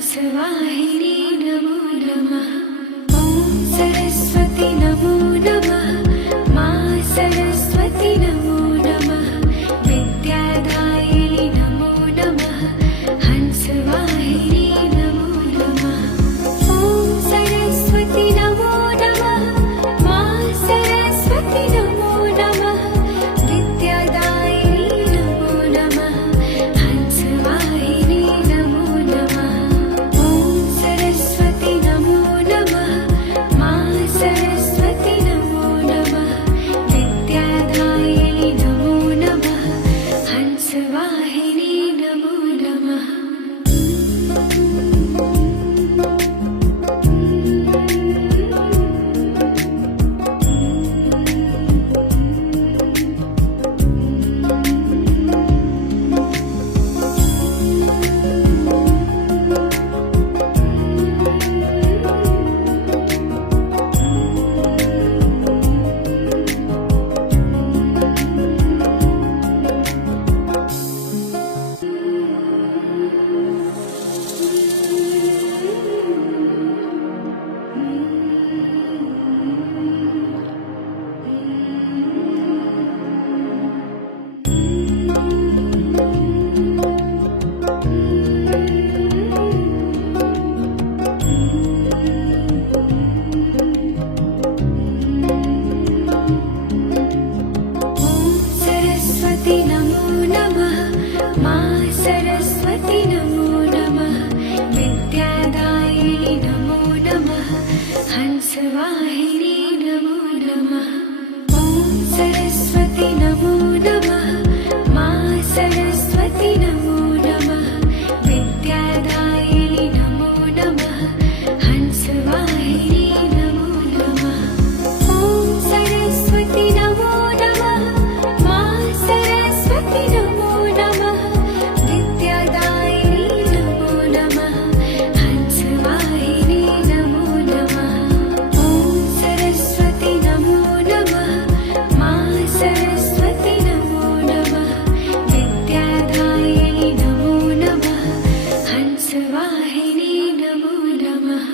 हंसवाहिनी नमो नमः। ॐ सरस्वती नमो नमः। मां सरस्वती नमो नमः। विद्यादायिनी नमो नमः। हंसवाहिनी नमो नमः। ॐ सरस्वती नमो नमः। मां सरस्वती नमो नमः। विद्यादायिनी नमो नमः। हंसवाहिनी नमो नमः। ॐ सरस्वती नमो नमः। मां सरस्वती नमो नमः। विद्यादायिनी नमो नमः। हंसवाहिनी नमो नमः। सरस्वती नमो नमः। मां सरस्वती नमो नमः। विद्यादायिनी नमो नमः। हंसवाहिनी नमो नमः। ॐ सरस्वती नमो नमः। मां सरस्वती नमो नमः। विद्यादायिनी नमो नमः। हंसवाहिनी नमो नमः। ॐ सरस्वती नमो नमः। मां सरस्वती नमो नमः। विद्यादायिनी नमो नमः। हंसवाहिनी नमो नमः। ॐ सरस्वती नमो नमः। मां सरस्वती नमो नमः। विद्यादायिनी नमो नमः। हंसवाहिनी नमो नमः।